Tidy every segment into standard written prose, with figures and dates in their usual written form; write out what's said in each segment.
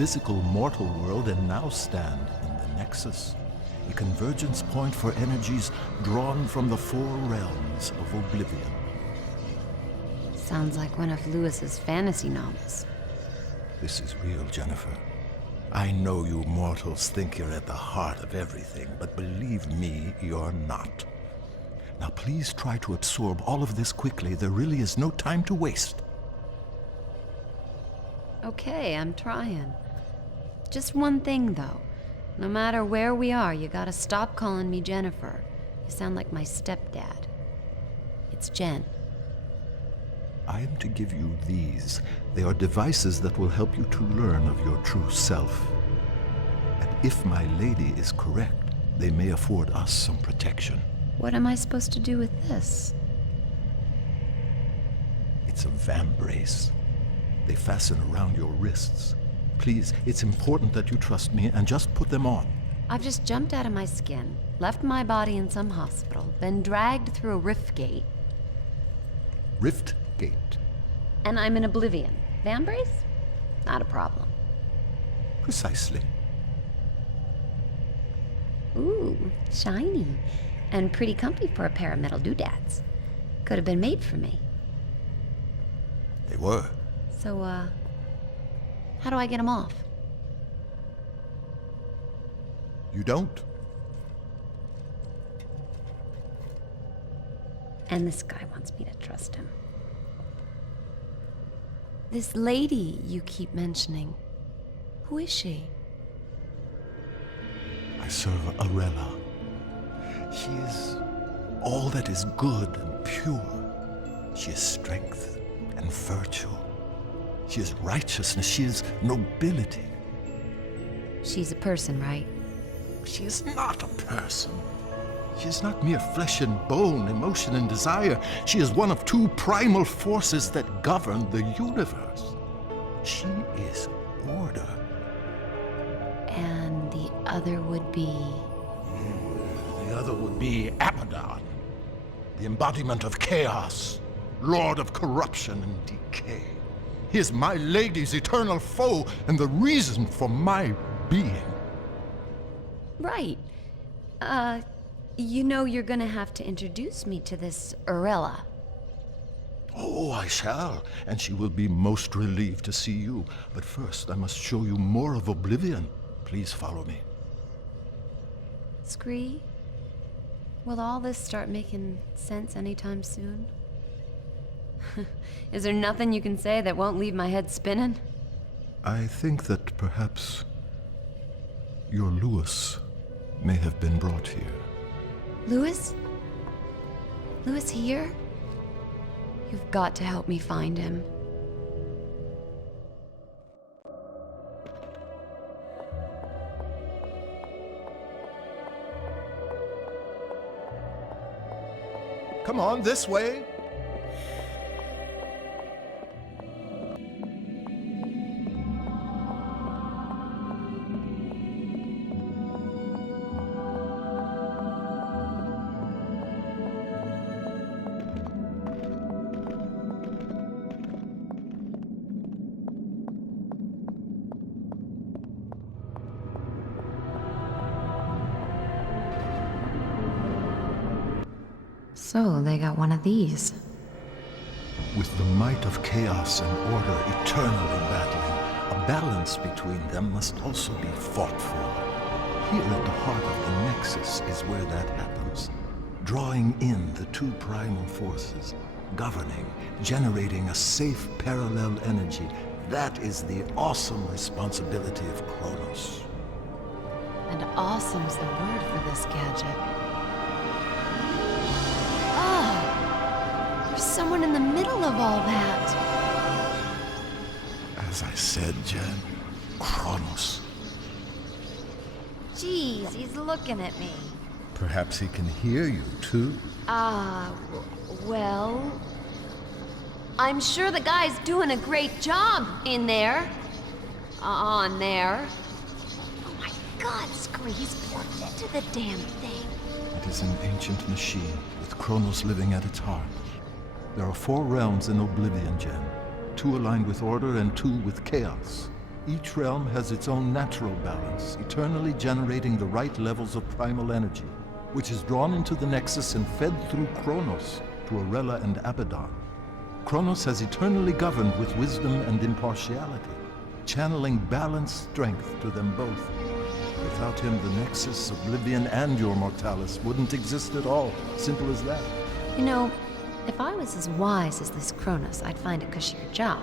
physical mortal world and now stand in the Nexus, a convergence point for energies drawn from the four realms of oblivion. Sounds like one of Lewis's fantasy novels. This is real, Jennifer. I know you mortals think you're at the heart of everything, but believe me, you're not. Now please try to absorb all of this quickly. There really is no time to waste. Okay, I'm trying. Just one thing, though. No matter where we are, you gotta stop calling me Jennifer. You sound like my stepdad. It's Jen. I am to give you these. They are devices that will help you to learn of your true self. And if my lady is correct, they may afford us some protection. What am I supposed to do with this? It's a vambrace. They fasten around your wrists. Please, it's important that you trust me and just put them on. I've just jumped out of my skin, left my body in some hospital, been dragged through a rift gate. Rift Gate. And I'm in oblivion. Vambrace? Not a problem. Precisely. Ooh, shiny. And pretty comfy for a pair of metal doodads. Could have been made for me. They were. So, how do I get them off? You don't? And this guy wants me to trust him. This lady you keep mentioning, who is she? I serve Arella. She is all that is good and pure. She is strength and virtue. She is righteousness. She is nobility. She's a person, right? She is not a person. She is not mere flesh and bone, emotion and desire. She is one of two primal forces that govern the universe. She is order. And the other would be... The other would be Abaddon, the embodiment of chaos, lord of corruption and decay. He is my lady's eternal foe and the reason for my being. Right. You know you're gonna have to introduce me to this Arella. Oh, I shall, and she will be most relieved to see you. But first, I must show you more of Oblivion. Please follow me. Scree, will all this start making sense anytime soon? Is there nothing you can say that won't leave my head spinning? I think that perhaps your Lewis may have been brought here. Lewis? Lewis here? You've got to help me find him. Come on, this way. So, they got one of these. With the might of chaos and order eternally battling, a balance between them must also be fought for. Here at the heart of the Nexus is where that happens. Drawing in the two primal forces, governing, generating a safe parallel energy. That is the awesome responsibility of Kronos. And awesome's the word for this gadget. There's someone in the middle of all that. As I said, Jen, Kronos. Jeez, he's looking at me. Perhaps he can hear you, too. Well... I'm sure the guy's doing a great job in there. On there. Oh my God, Scree, he's plugged into the damn thing. It is an ancient machine, with Kronos living at its heart. There are 4 realms in Oblivion, Jen. 2 aligned with order and 2 with chaos. Each realm has its own natural balance, eternally generating the right levels of primal energy, which is drawn into the Nexus and fed through Kronos to Arella and Abaddon. Kronos has eternally governed with wisdom and impartiality, channeling balanced strength to them both. Without him, the Nexus, Oblivion, and your Mortalis wouldn't exist at all. Simple as that. You know, if I was as wise as this Kronos, I'd find a cushier job.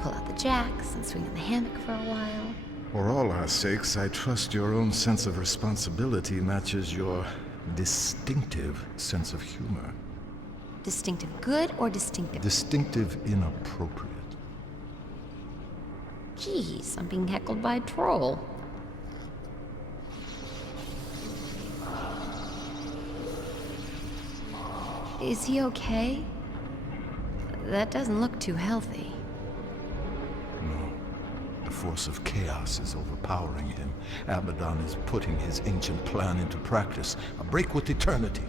Pull out the jacks and swing in the hammock for a while. For all our sakes, I trust your own sense of responsibility matches your distinctive sense of humor. Distinctive good or distinctive? Distinctive inappropriate. Jeez, I'm being heckled by a troll. Is he okay? That doesn't look too healthy. No. The force of chaos is overpowering him. Abaddon is putting his ancient plan into practice. A break with eternity.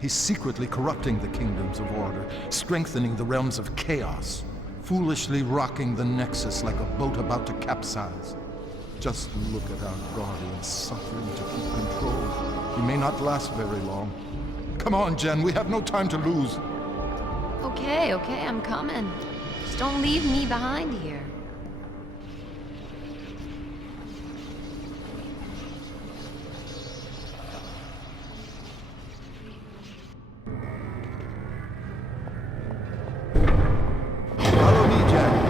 He's secretly corrupting the kingdoms of order, strengthening the realms of chaos, foolishly rocking the Nexus like a boat about to capsize. Just look at our guardian suffering to keep control. He may not last very long. Come on, Jen, we have no time to lose. Okay, I'm coming. Just don't leave me behind here. Follow me, Jen.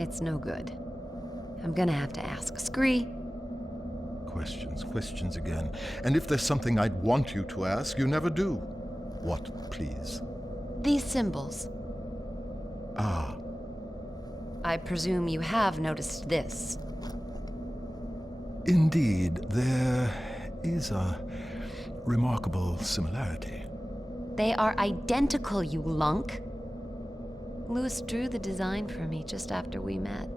It's no good. I'm gonna have to ask Scree. Questions again. And if there's something I'd want you to ask, you never do. What, please? These symbols. Ah, I presume you have noticed this. indeed, there is a remarkable similarity. They are identical, you lunk. Louis drew the design for me just after we met.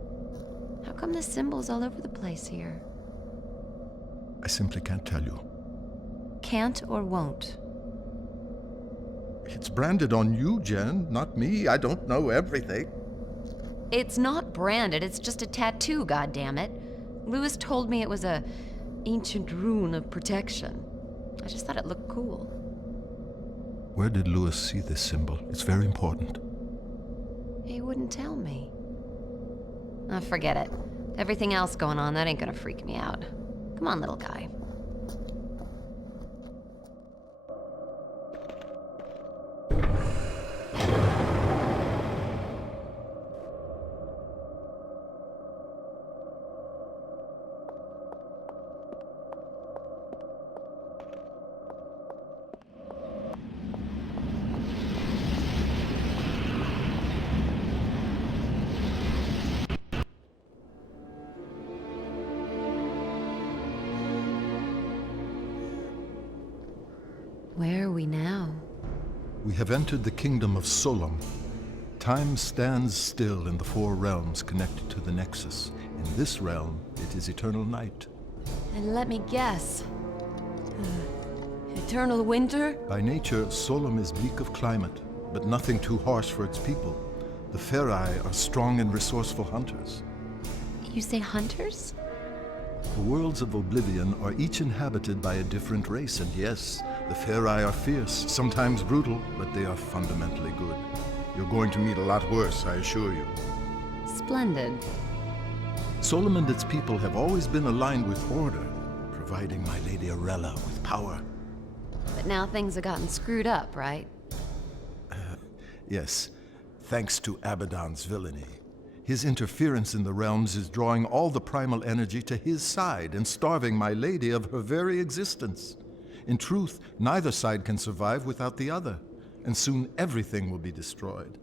How come the symbols all over the place here? I simply can't tell you. Can't or won't? It's branded on you, Jen, not me. I don't know everything. It's not branded, it's just a tattoo, goddammit. Louis told me it was a ancient rune of protection. I just thought it looked cool. Where did Louis see this symbol? It's very important. He wouldn't tell me. Oh, forget it. Everything else going on, that ain't gonna freak me out. Come on, little guy. Where are we now? We have entered the kingdom of Solom. Time stands still in the four realms connected to the Nexus. In this realm, it is eternal night. And let me guess. Eternal winter? By nature, Solom is bleak of climate, but nothing too harsh for its people. The Ferai are strong and resourceful hunters. You say hunters? The worlds of Oblivion are each inhabited by a different race, and yes, the Ferai are fierce, sometimes brutal, but they are fundamentally good. You're going to meet a lot worse, I assure you. Splendid. Solom and its people have always been aligned with order, providing my Lady Arella with power. But now things have gotten screwed up, right? Yes, thanks to Abaddon's villainy. His interference in the realms is drawing all the primal energy to his side and starving my lady of her very existence. In truth, neither side can survive without the other, and soon everything will be destroyed.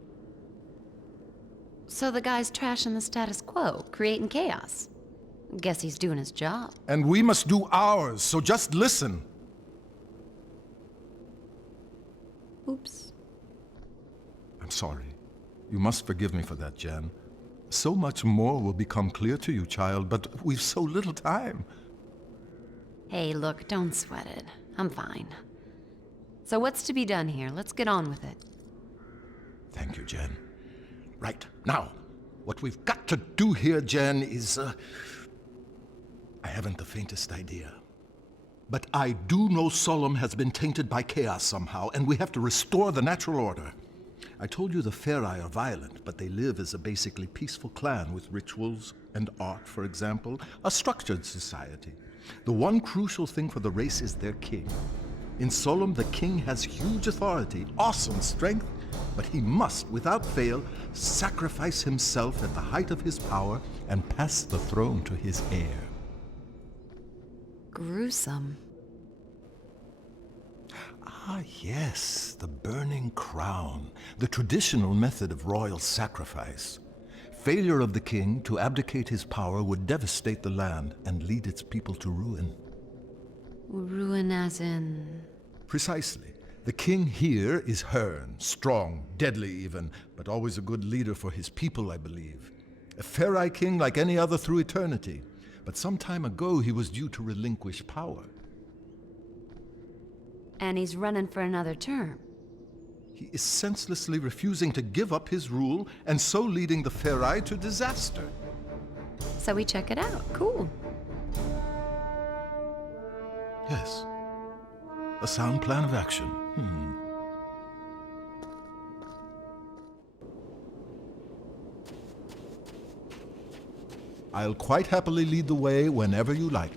So the guy's trashing the status quo, creating chaos. Guess he's doing his job. And we must do ours, so just listen. Oops. I'm sorry. You must forgive me for that, Jen. So much more will become clear to you, child, but we've so little time. Hey, look, don't sweat it. I'm fine. So what's to be done here? Let's get on with it. Thank you, Jen. Right, now, what we've got to do here, Jen, is, I haven't the faintest idea. But I do know Solom has been tainted by chaos somehow, and we have to restore the natural order. I told you the Ferai are violent, but they live as a basically peaceful clan with rituals and art, for example, a structured society. The one crucial thing for the race is their king. In Solom, the king has huge authority, awesome strength, but he must, without fail, sacrifice himself at the height of his power and pass the throne to his heir. Gruesome. Ah, yes, the burning crown, the traditional method of royal sacrifice. Failure of the king to abdicate his power would devastate the land and lead its people to ruin. Ruin as in... Precisely. The king here is Hearn, strong, deadly even, but always a good leader for his people, I believe. A Ferai king like any other through eternity, but some time ago he was due to relinquish power. And he's running for another term. He is senselessly refusing to give up his rule, and so leading the Ferai to disaster. So we check it out. Cool. Yes. A sound plan of action. I'll quite happily lead the way whenever you like.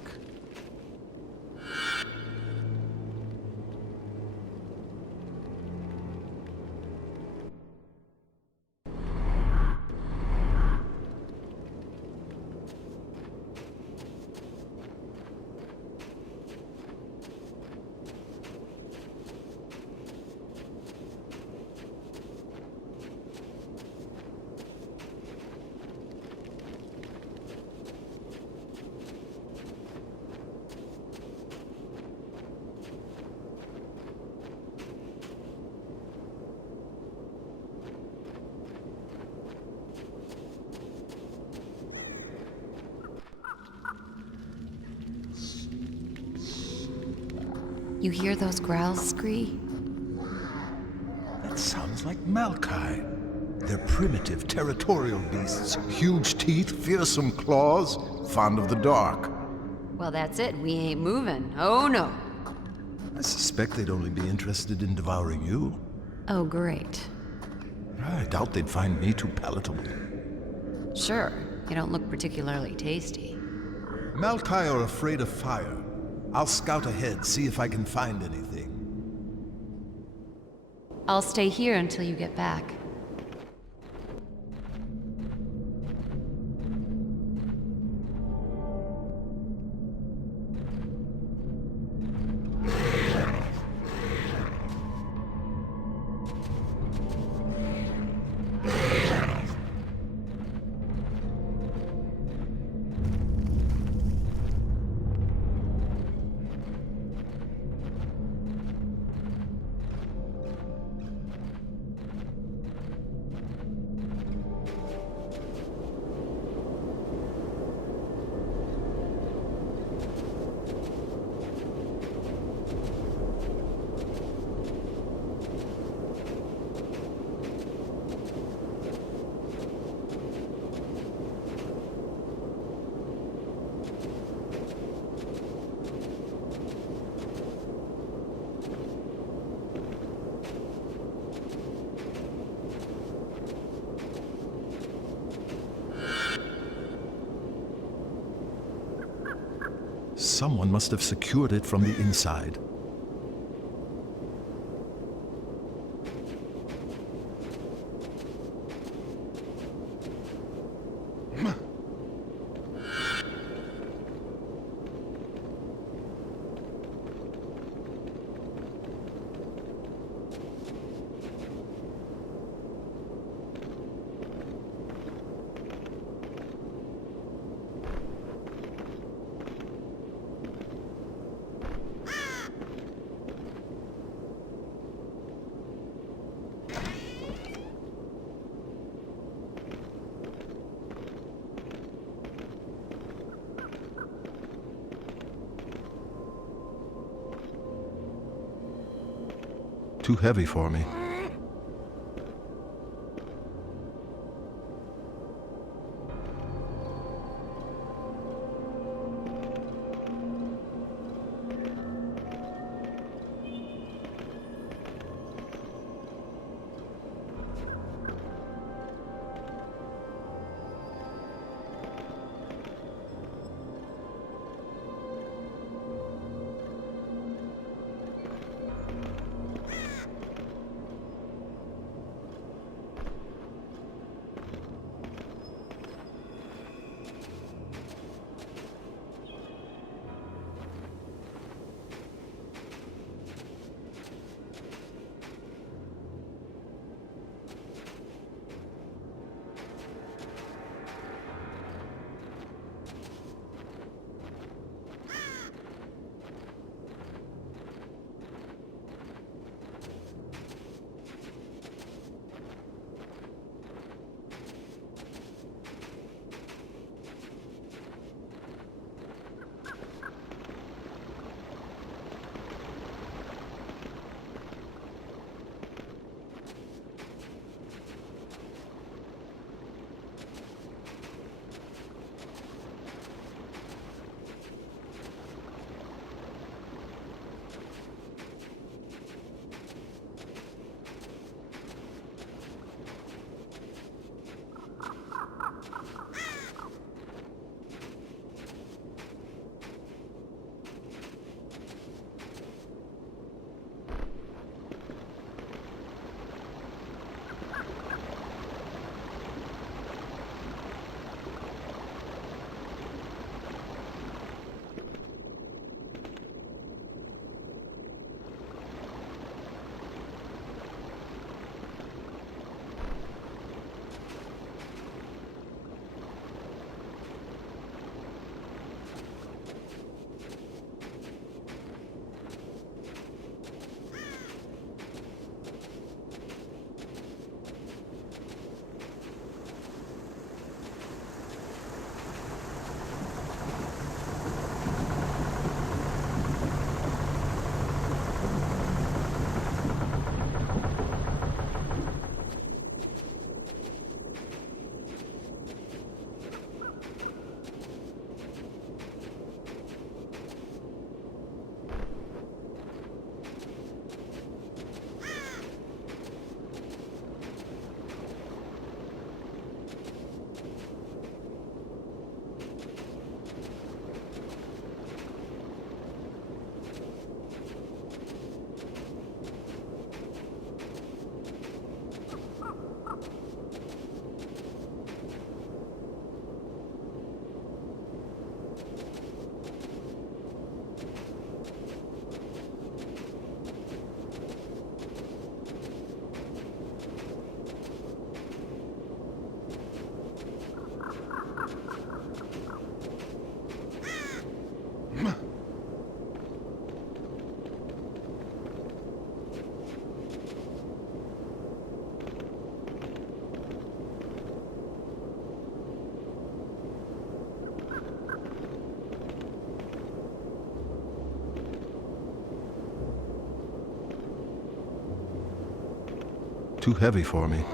You hear those growls, Scree? That sounds like Malkai. They're primitive, territorial beasts. Huge teeth, fearsome claws, fond of the dark. Well, that's it. We ain't moving. Oh, no. I suspect they'd only be interested in devouring you. Oh, great. I doubt they'd find me too palatable. Sure. You don't look particularly tasty. Malkai are afraid of fire. I'll scout ahead, see if I can find anything. I'll stay here until you get back. Someone must have secured it from the inside. Too heavy for me. Too heavy for me.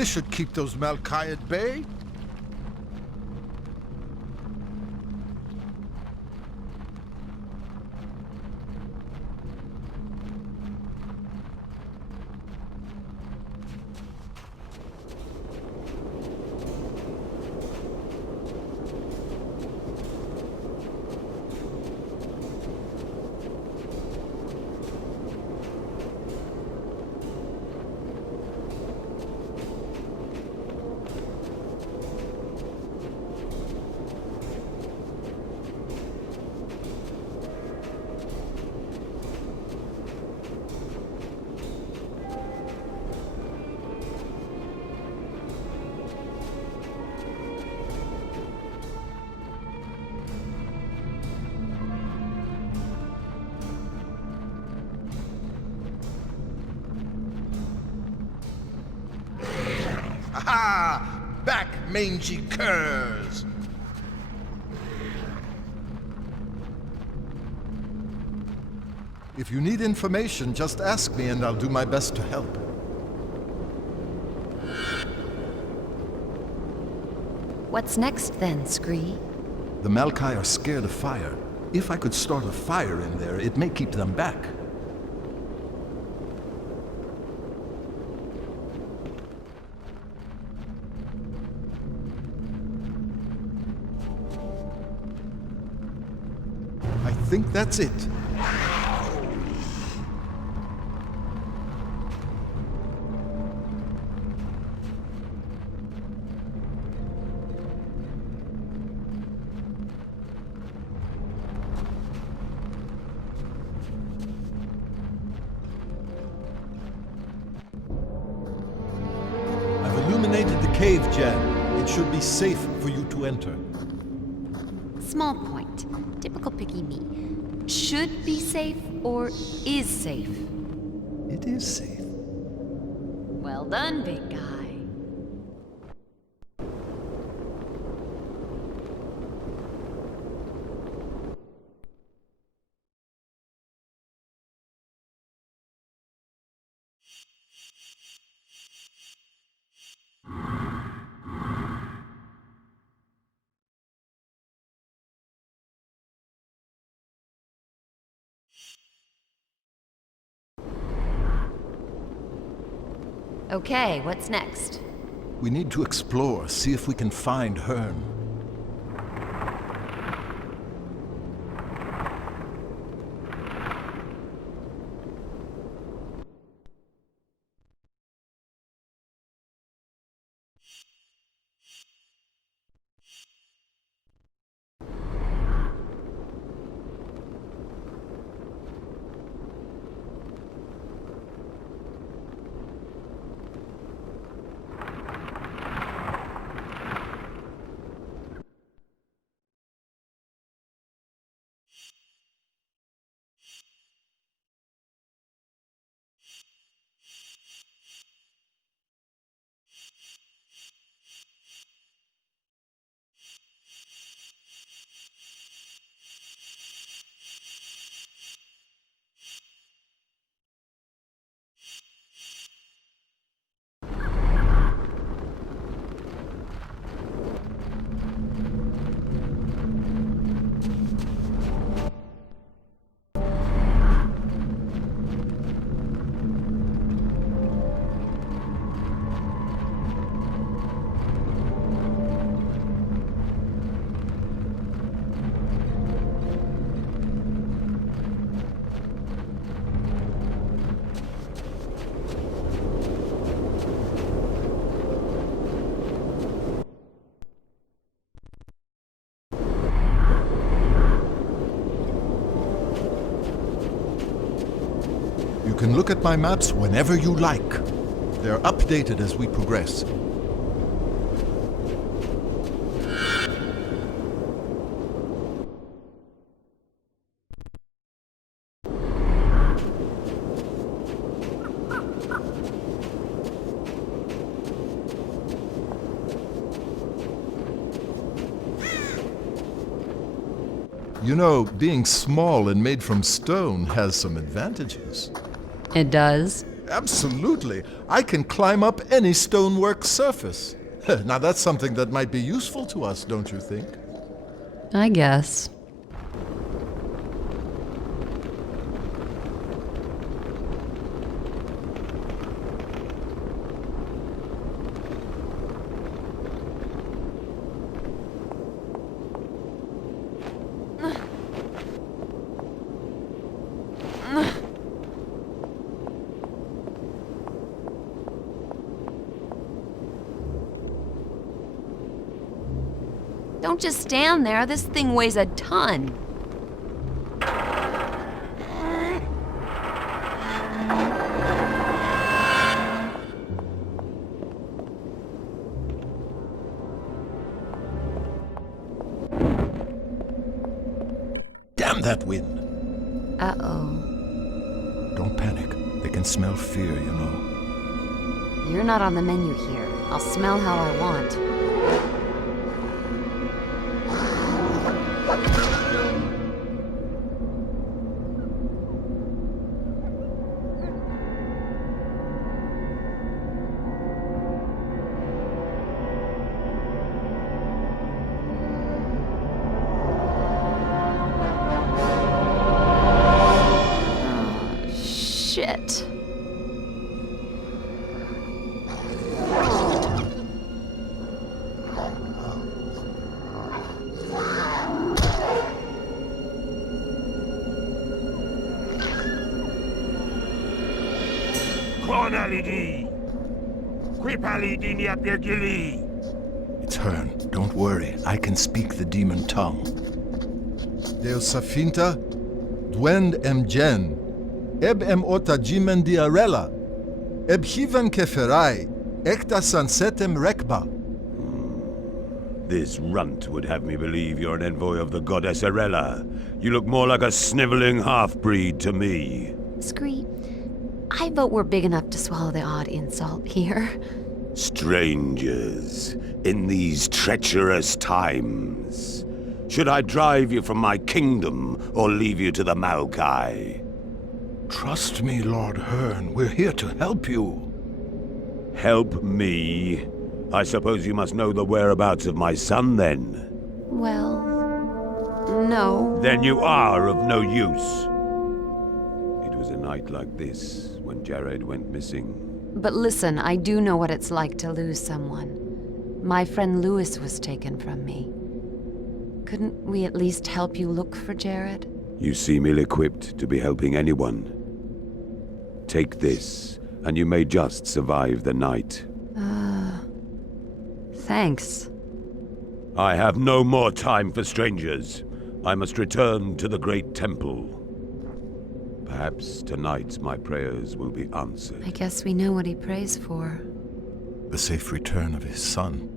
This should keep those Malkai at bay. Ha! Back, mangy curs! If you need information, just ask me and I'll do my best to help. What's next then, Scree? The Malkai are scared of fire. If I could start a fire in there, it may keep them back. I think that's it. I've illuminated the cave, Jan. It should be safe for you to enter. Small point. Typical picky me. Should be safe or is safe? It is safe. Well done, big guy. Okay, what's next? We need to explore, see if we can find Hearn. You can look at my maps whenever you like. They're updated as we progress. You know, being small and made from stone has some advantages. It does? Absolutely. I can climb up any stonework surface. Now that's something that might be useful to us, don't you think? I guess. Don't just stand there. This thing weighs a ton. Damn that wind! Uh-oh. Don't panic. They can smell fear, you know. You're not on the menu here. I'll smell how I want. Shit. It's Hearn. Don't worry. I can speak the demon tongue. Deus Safinta, Dwend Gen, Eb Ota Jimen Diarella, Eb Hivan Keferai, Ekta Sansetem Rekba. This runt would have me believe you're an envoy of the goddess Arella. You look more like a sniveling half-breed to me. Scree, I vote we're big enough to swallow the odd insult here. Strangers, in these treacherous times. Should I drive you from my kingdom, or leave you to the Maokai? Trust me, Lord Hearn. We're here to help you. Help me? I suppose you must know the whereabouts of my son, then? Well, no. Then you are of no use. It was a night like this when Jared went missing. But listen, I do know what it's like to lose someone. My friend Lewis was taken from me. Couldn't we at least help you look for Jared? You seem ill-equipped to be helping anyone. Take this, and you may just survive the night. Thanks. I have no more time for strangers. I must return to the Great Temple. Perhaps tonight my prayers will be answered. I guess we know what he prays for. The safe return of his son.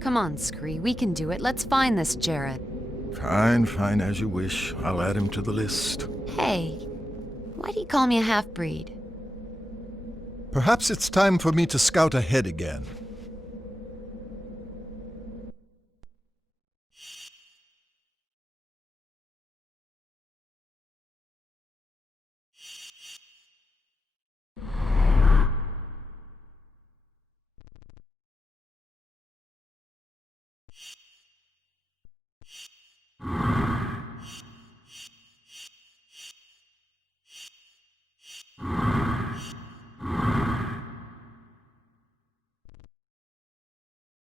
Come on, Scree, we can do it. Let's find this Jared. Fine, as you wish. I'll add him to the list. Hey, why do you call me a half-breed? Perhaps it's time for me to scout ahead again.